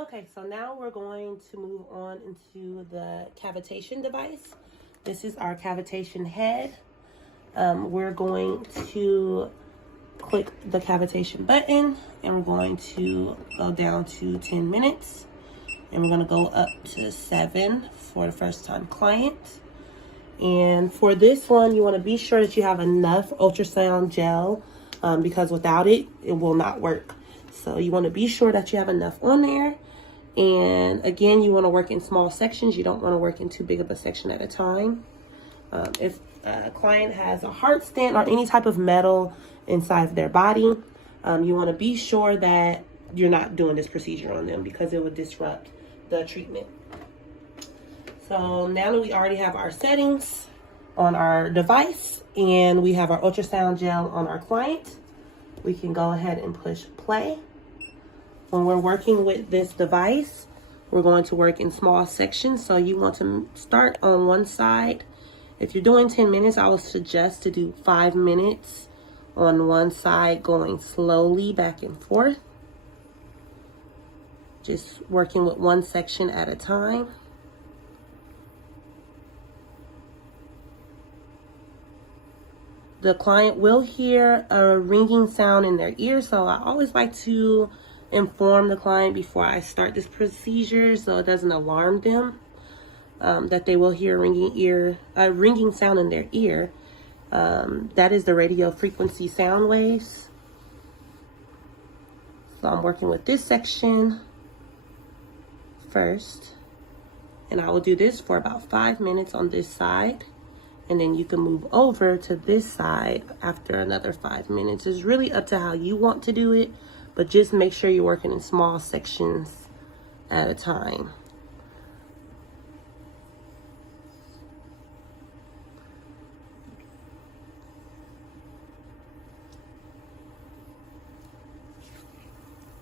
Okay, so now we're going to move on into the cavitation device. This is our cavitation head. We're going to click the cavitation button and we're going to go down to 10 minutes and we're going to go up to 7 for the first time client. And for this one, you want to be sure that you have enough ultrasound gel because without it, it will not work. So you want to be sure that you have enough on there. And again, you want to work in small sections. You don't want to work in too big of a section at a time. If a client has a heart stent or any type of metal inside of their body, you want to be sure that you're not doing this procedure on them because it would disrupt the treatment. So now that we already have our settings on our device and we have our ultrasound gel on our client, we can go ahead and push play. When we're working with this device, we're going to work in small sections. So you want to start on one side. If you're doing 10 minutes, I would suggest to do 5 minutes on one side, going slowly back and forth. Just working with one section at a time. The client will hear a ringing sound in their ear, so I always like to inform the client before I start this procedure so it doesn't alarm them that they will hear a ringing sound in their ear. That is the radio frequency sound waves. So I'm working with this section first, and I will do this for about 5 minutes on this side. And then you can move over to this side after another 5 minutes. It's really up to how you want to do it, but just make sure you're working in small sections at a time.